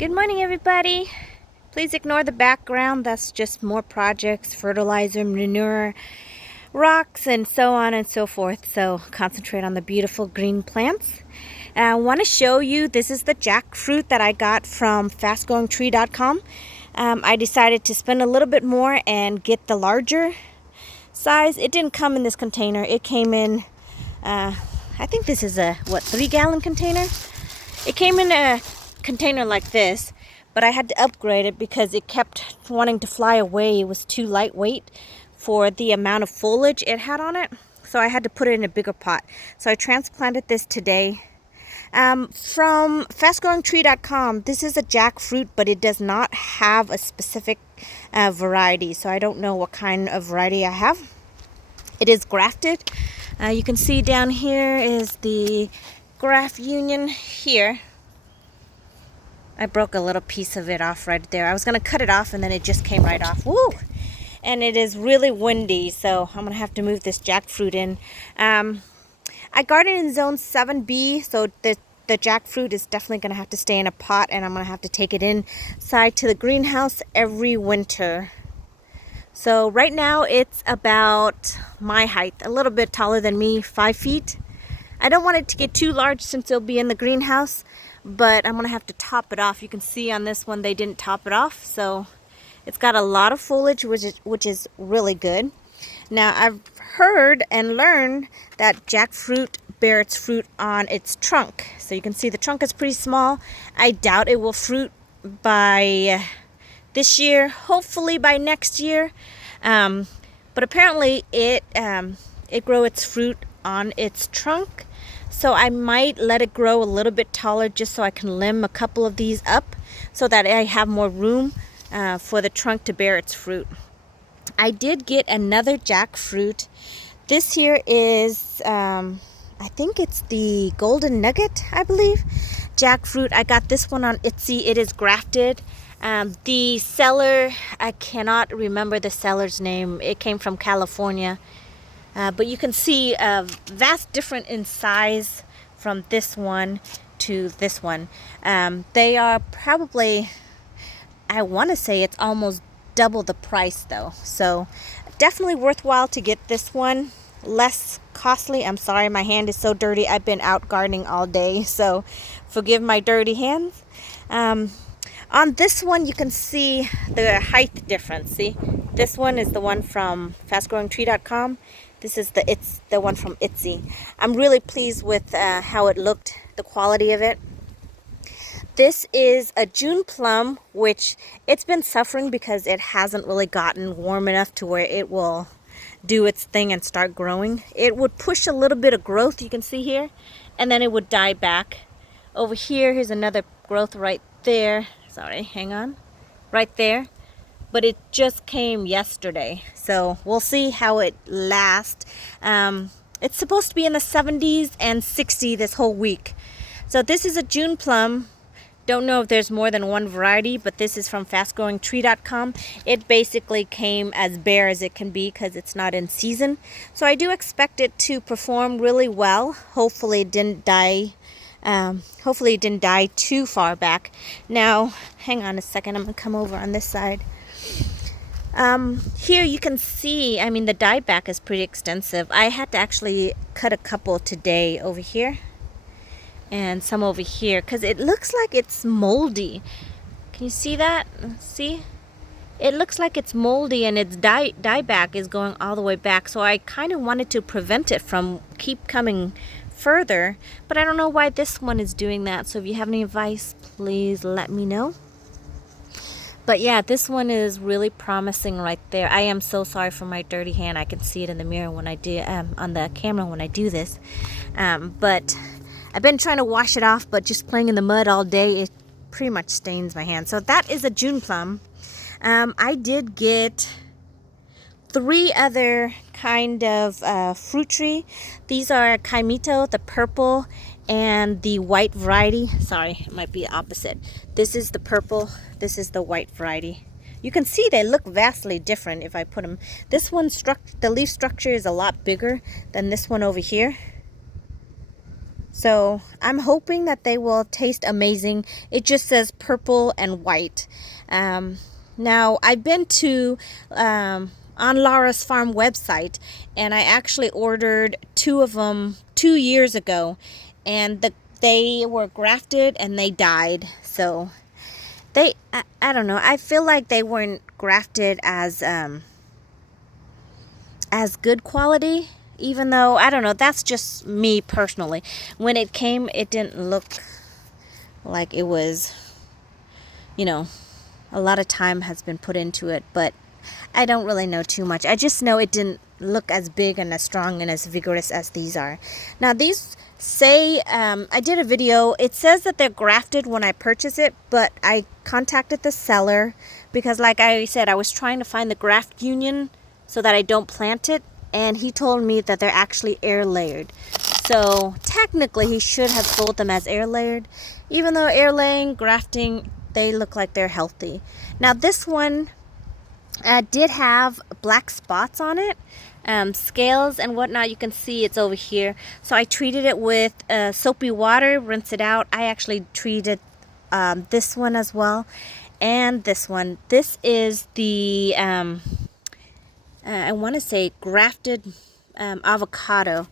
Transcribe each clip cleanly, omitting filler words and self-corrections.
Good morning, everybody. Please ignore the background. That's just more projects, fertilizer, manure, rocks, and so on and so forth. So concentrate on the beautiful green plants. I want to show you, this is the jackfruit that I got from fastgrowingtree.com. I decided to spend a little bit more and get the larger size. It didn't come in this container. It came in, I think this is a, 3-gallon container? It came in a container like this, but I had to upgrade it because it kept wanting to fly away. It was too lightweight for the amount of foliage it had on it, so I had to put it in a bigger pot. So I transplanted this today. From fastgrowingtree.com, this is a jackfruit, but it does not have a specific variety, so I don't know what kind of variety I have. It is grafted. You can see down here is the graft union here. I broke a little piece of it off right there. I was going to cut it off and then it just came right off. Woo! And it is really windy, so I'm going to have to move this jackfruit in. I garden in zone 7B, so the jackfruit is definitely going to have to stay in a pot, and I'm going to have to take it inside to the greenhouse every winter. So right now it's about my height, a little bit taller than me, 5 feet. I don't want it to get too large since it'll be in the greenhouse, but I'm going to have to top it off. You can see on this one they didn't top it off, so it's got a lot of foliage, which is really good. Now, I've heard and learned that jackfruit bears its fruit on its trunk. So you can see the trunk is pretty small. I doubt it will fruit by this year, hopefully by next year. But apparently it grows its fruit on its trunk. So I might let it grow a little bit taller just so I can limb a couple of these up so that I have more room for the trunk to bear its fruit. I did get another jackfruit. This here is, I think it's the Golden Nugget, I believe, jackfruit. I got this one on Etsy. It is grafted. The seller, I cannot remember the seller's name. It came from California. But you can see a vast difference in size from this one to this one. They are probably, I want to say it's almost double the price though. So definitely worthwhile to get this one. Less costly. I'm sorry, my hand is so dirty. I've been out gardening all day, so forgive my dirty hands. On this one, you can see the height difference. See, this one is the one from fastgrowingtree.com. This is the one from Etsy. I'm really pleased with how it looked, the quality of it. This is a June plum, which it's been suffering because it hasn't really gotten warm enough to where it will do its thing and start growing. It would push a little bit of growth, you can see here, and then it would die back. Over here, here's another growth right there. Sorry, hang on. Right there. But it just came yesterday, so we'll see how it lasts. It's supposed to be in the 70s and 60 this whole week. So this is a June plum. Don't know if there's more than one variety, but this is from fastgrowingtree.com. It basically came as bare as it can be because it's not in season. So I do expect it to perform really well. Hopefully it didn't die. Hopefully it didn't die too far back. Now, hang on a second. I'm gonna come over on this side. Here you can see, I mean, the dieback is pretty extensive. I had to actually cut a couple today over here and some over here because it looks like it's moldy. Can you see that? See? It looks like it's moldy and its dieback is going all the way back. So I kind of wanted to prevent it from keep coming further, but I don't know why this one is doing that. So if you have any advice, please let me know. But yeah, this one is really promising right there. I am so sorry for my dirty hand. I can see it in the mirror when I do, on the camera when I do this. But I've been trying to wash it off, but just playing in the mud all day, it pretty much stains my hand. So that is a June plum. I did get 3 other kind of fruit tree. These are Kaimito, the purple, and the white variety. Sorry, it might be opposite. This is the purple, this is the white variety. You can see they look vastly different if I put them. This one, the leaf structure is a lot bigger than this one over here. So I'm hoping that they will taste amazing. It just says purple and white. Now I've been to on Laura's Farm website, and I actually ordered 2 of them 2 years ago, and they were grafted and they died. So I don't know. I feel like they weren't grafted as good quality, even though, I don't know, that's just me personally. When it came, it didn't look like it was, you know, a lot of time has been put into it, but I don't really know too much. I just know it didn't look as big and as strong and as vigorous as these are. Now these say, I did a video, it says that they're grafted when I purchase it, but I contacted the seller because, like I said, I was trying to find the graft union so that I don't plant it, and he told me that they're actually air layered. So technically he should have sold them as air layered, even though air laying, grafting, they look like they're healthy. Now this one did have black spots on it, scales and whatnot. You can see it's over here. So I treated it with soapy water, rinse it out. I actually treated this one as well, and this one. This is the I want to say grafted avocado.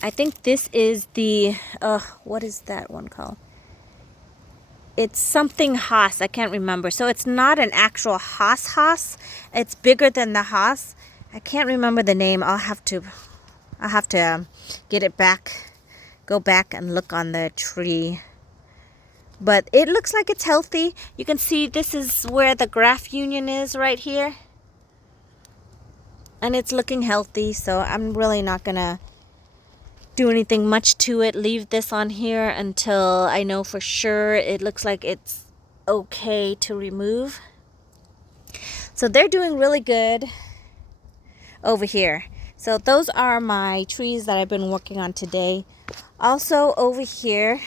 I think this is the what is that one called? It's something Haas. I can't remember. So it's not an actual Haas. It's bigger than the Haas. I can't remember the name. I'll have to get it back. Go back and look on the tree. But it looks like it's healthy. You can see this is where the graft union is right here. And it's looking healthy. So I'm really not going to do anything much to it. Leave this on here until I know for sure it looks like it's okay to remove. So they're doing really good over here. So those are my trees that I've been working on today. Also over here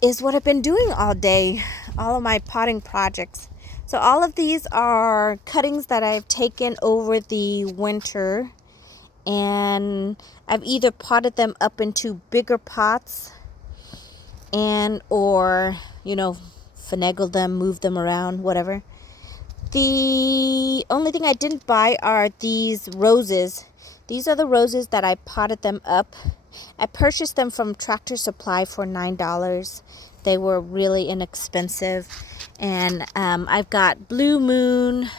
is what I've been doing all day, all of my potting projects. So all of these are cuttings that I've taken over the winter, and I've either potted them up into bigger pots or, finagle them, move them around, whatever. The only thing I didn't buy are these roses. These are the roses that I potted them up. I purchased them from Tractor Supply for $9. They were really inexpensive. And I've got Blue Moon,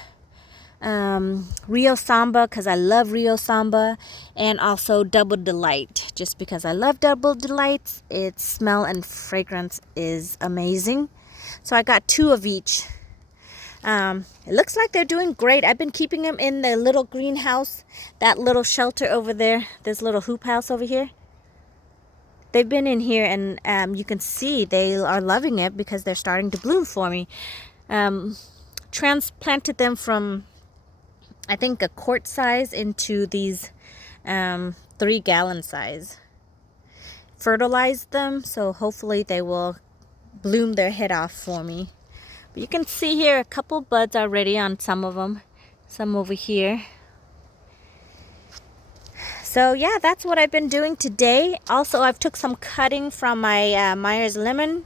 Rio Samba, because I love Rio Samba, and also Double Delight, just because I love Double Delights. Its smell and fragrance is amazing. So I got 2 of each. It looks like they're doing great. I've been keeping them in the little greenhouse, that little shelter over there, this little hoop house over here. They've been in here, and you can see they are loving it because they're starting to bloom for me. Transplanted them from, I think, a quart size into these 3-gallon size. Fertilized them, so hopefully they will bloom their head off for me. But you can see here a couple buds already on some of them. Some over here. So yeah, that's what I've been doing today. Also, I've took some cutting from my Myers lemon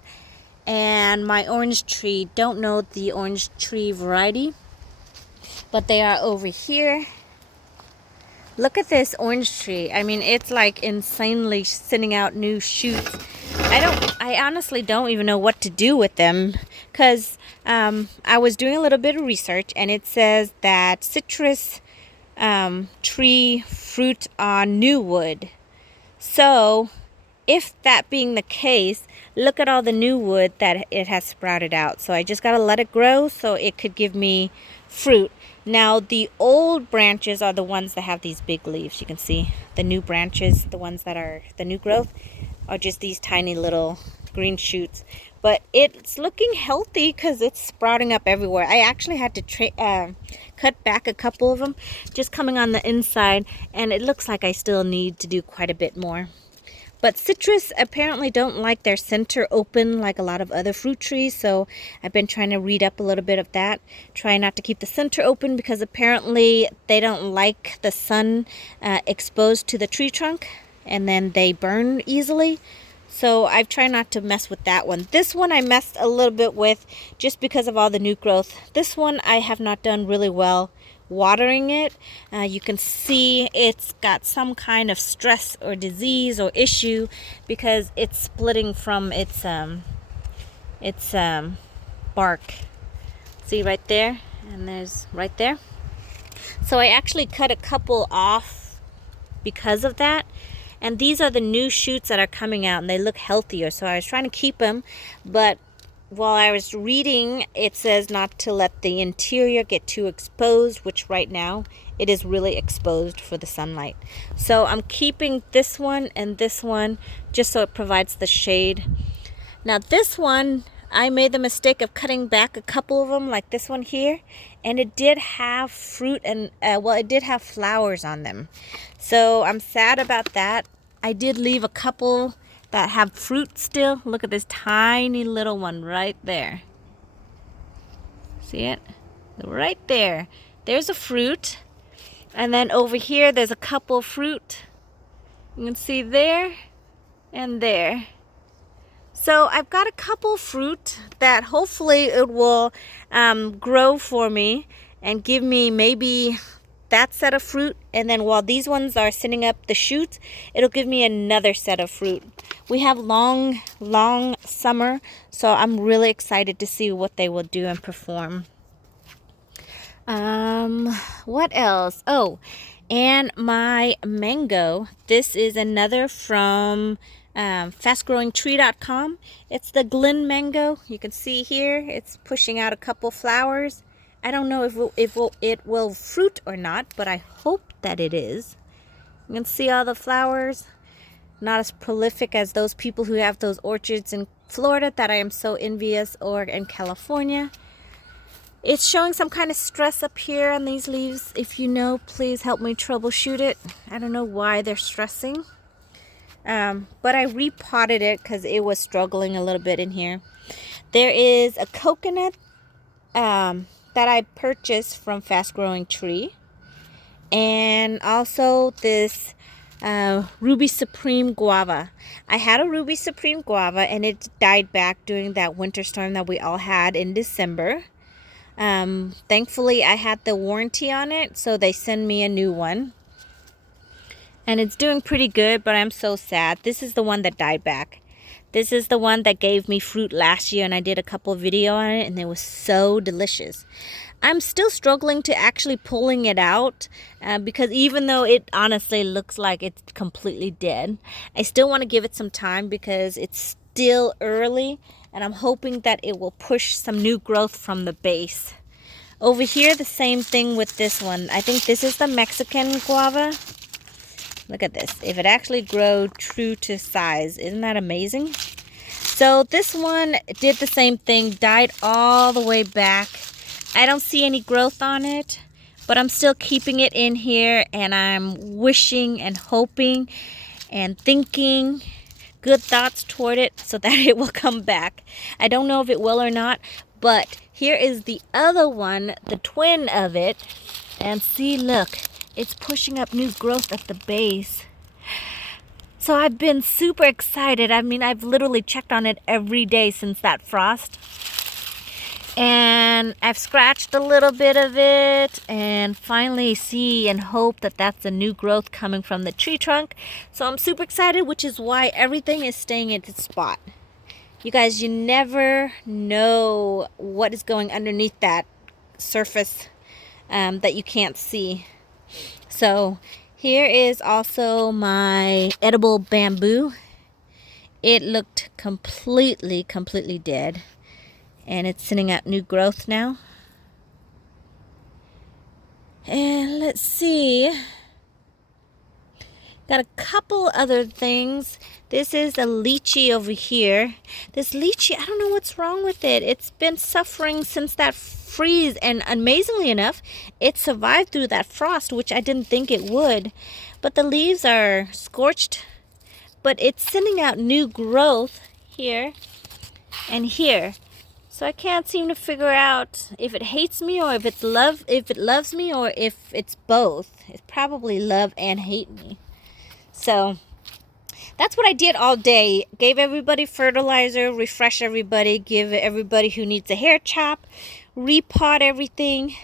and my orange tree. Don't know the orange tree variety, but they are over here. Look at this orange tree. I mean, it's like insanely sending out new shoots. I honestly don't even know what to do with them, because I was doing a little bit of research, and it says that citrus tree fruit on new wood. So if that being the case, look at all the new wood that it has sprouted out. So I just got to let it grow so it could give me fruit. Now the old branches are the ones that have these big leaves. You can see the new branches, the ones that are the new growth, are just these tiny little green shoots. But it's looking healthy because it's sprouting up everywhere. I actually had to cut back a couple of them just coming on the inside, and it looks like I still need to do quite a bit more. But citrus apparently don't like their center open like a lot of other fruit trees, so I've been trying to read up a little bit of that. Try not to keep the center open because apparently they don't like the sun exposed to the tree trunk and then they burn easily. So I've tried not to mess with that one. This one I messed a little bit with just because of all the new growth. This one I have not done really well watering it. You can see it's got some kind of stress or disease or issue because it's splitting from its bark. See right there? And there's right there. So I actually cut a couple off because of that. And these are the new shoots that are coming out, and they look healthier. So I was trying to keep them, but while I was reading, it says not to let the interior get too exposed, which right now it is really exposed for the sunlight. So I'm keeping this one and this one just so it provides the shade. Now this one, I made the mistake of cutting back a couple of them, like this one here, and it did have fruit and, well, it did have flowers on them. So I'm sad about that. I did leave a couple that have fruit still. Look at this tiny little one right there. See it? Right there. There's a fruit. And then over here, there's a couple fruit. You can see there and there. So I've got a couple fruit that hopefully it will grow for me and give me maybe that set of fruit. And then while these ones are sending up the shoots, it'll give me another set of fruit. We have long summer, so I'm really excited to see what they will do and perform. What else? Oh, and my mango. This is another from fastgrowingtree.com. It's the Glen mango. You can see here it's pushing out a couple flowers. I don't know if it will fruit or not, but I hope that it is. You can see all the flowers. Not as prolific as those people who have those orchards in Florida that I am so envious, or in California. It's showing some kind of stress up here on these leaves. If you know, please help me troubleshoot it. I don't know why they're stressing. But I repotted it because it was struggling a little bit in here. There is a coconut that I purchased from Fast Growing Tree. And also this Ruby Supreme guava. I had a Ruby Supreme guava and it died back during that winter storm that we all had in December. Thankfully I had the warranty on it, so they send me a new one. And it's doing pretty good, but I'm so sad. This is the one that died back. This is the one that gave me fruit last year, and I did a couple of videos on it, and it was so delicious. I'm still struggling to actually pulling it out because even though it honestly looks like it's completely dead, I still want to give it some time because it's still early, and I'm hoping that it will push some new growth from the base. Over here, the same thing with this one. I think this is the Mexican guava. Look at this. If it actually grows true to size, isn't that amazing? So this one did the same thing, died all the way back. I don't see any growth on it, but I'm still keeping it in here, and I'm wishing and hoping and thinking good thoughts toward it so that it will come back. I don't know if it will or not, but here is the other one, the twin of it, and see, look. It's pushing up new growth at the base. So I've been super excited. I mean, I've literally checked on it every day since that frost. And I've scratched a little bit of it and finally see and hope that that's a new growth coming from the tree trunk. So I'm super excited, which is why everything is staying in its spot. You guys, you never know what is going underneath that surface that you can't see. So here is also my edible bamboo. It looked completely dead, and it's sending out new growth now. And let's see, got a couple other things. This is a lychee over here. This lychee, I don't know what's wrong with it. It's been suffering since that freeze, and amazingly enough, it survived through that frost, which I didn't think it would. But the leaves are scorched, but it's sending out new growth here and here. So I can't seem to figure out if it hates me or if it loves me, or if it's both. It's probably love and hate me. So that's what I did all day. Gave everybody fertilizer, refresh everybody, give everybody who needs a hair chop, repot everything.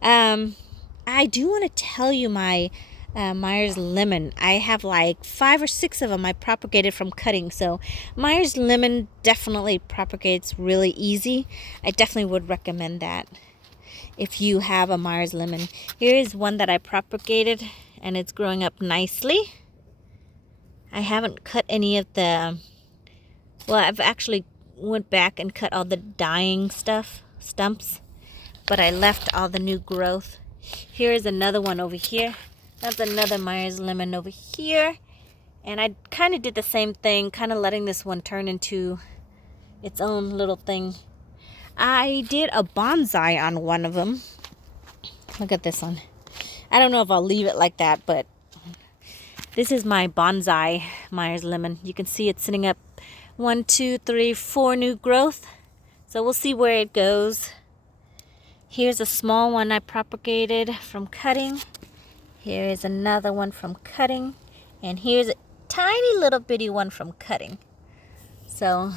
I do want to tell you my Myers lemon. I have like 5 or 6 of them I propagated from cutting. So Myers lemon definitely propagates really easy. I definitely would recommend that if you have a Myers lemon. Here is one that I propagated and it's growing up nicely. I haven't cut any of the, well, I've actually went back and cut all the dying stumps, but I left all the new growth. Here is another one over here. That's another Myers lemon over here. And I kind of did the same thing, kind of letting this one turn into its own little thing. I did a bonsai on one of them. Look at this one. I don't know if I'll leave it like that, but this is my bonsai Myers lemon. You can see it's sitting up 1, 2, 3, 4 new growth. So we'll see where it goes. Here's a small one I propagated from cutting. Here is another one from cutting. And here's a tiny little bitty one from cutting. So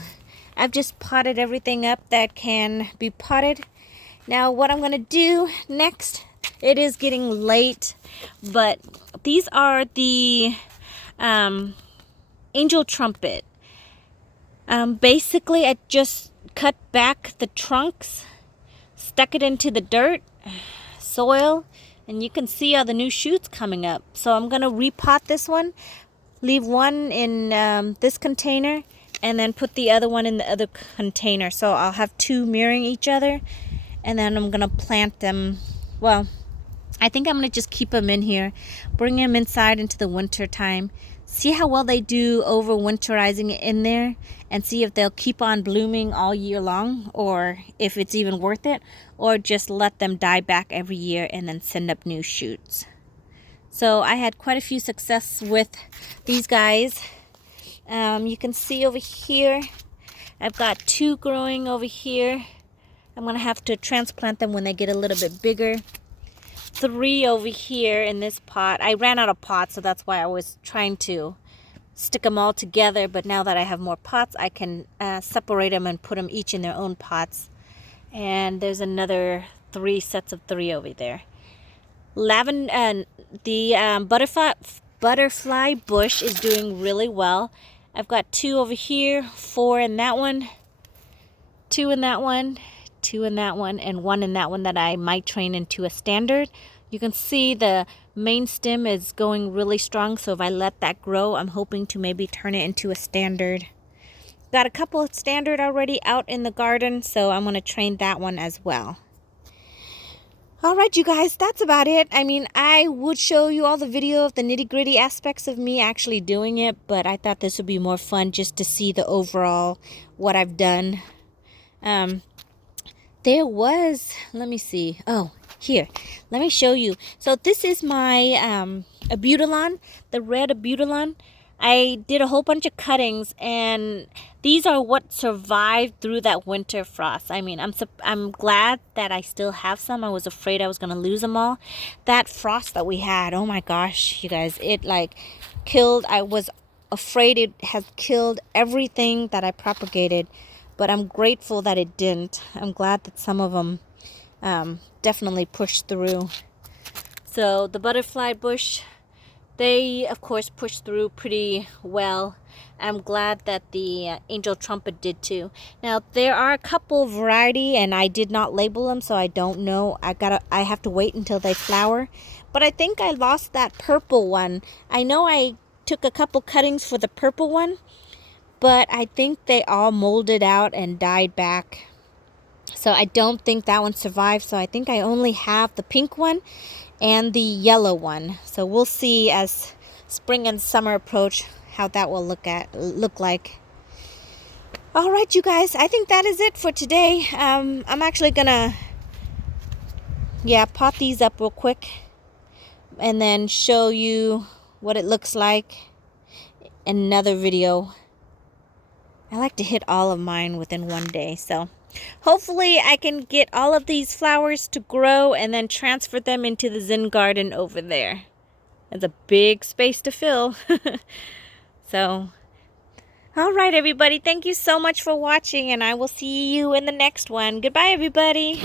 I've just potted everything up that can be potted. Now what I'm going to do next, it is getting late, but these are the angel trumpet. Basically, I just cut back the trunks, stuck it into the dirt, soil, and you can see all the new shoots coming up. So I'm going to repot this one, leave one in this container, and then put the other one in the other container. So I'll have 2 mirroring each other, and then I'm going to plant them. Well, I think I'm going to just keep them in here, bring them inside into the winter time, see how well they do over winterizing it in there, and see if they'll keep on blooming all year long, or if it's even worth it, or just let them die back every year and then send up new shoots. So I had quite a few success with these guys. You can see over here, I've got 2 growing over here. I'm going to have to transplant them when they get a little bit bigger. 3 over here in this pot. I ran out of pots, so that's why I was trying to stick them all together. But now that I have more pots, I can separate them and put them each in their own pots. And there's another 3 sets of 3 over there. The butterfly bush is doing really well. I've got 2 over here, 4 in that one, 2 in that one, 2 in that one, and 1 in that one that I might train into a standard. You can see the main stem is going really strong, so if I let that grow, I'm hoping to maybe turn it into a standard. Got a couple of standard already out in the garden, so I'm going to train that one as well. All right, you guys, that's about it. I mean, I would show you all the video of the nitty-gritty aspects of me actually doing it, but I thought this would be more fun just to see the overall what I've done. There was, let me see. Oh, here, let me show you. So this is my abutilon, the red abutilon. I did a whole bunch of cuttings, and these are what survived through that winter frost. I mean, I'm glad that I still have some. I was afraid I was going to lose them all. That frost that we had, oh my gosh, you guys, it like killed. I was afraid it has killed everything that I propagated, but I'm grateful that it didn't. I'm glad that some of them definitely pushed through. So the butterfly bush, they of course pushed through pretty well. I'm glad that the angel trumpet did too. Now there are a couple variety, and I did not label them, so I don't know. I have to wait until they flower. But I think I lost that purple one. I know I took a couple cuttings for the purple one, but I think they all molded out and died back. So I don't think that one survived. So I think I only have the pink one and the yellow one. So we'll see as spring and summer approach how that will look like. All right, you guys, I think that is it for today. I'm actually gonna pot these up real quick and then show you what it looks like in another video. I like to hit all of mine within one day, so hopefully I can get all of these flowers to grow and then transfer them into the Zen garden over there. That's a big space to fill. So All right, everybody. Thank you so much for watching, and I will see you in the next one. Goodbye, everybody.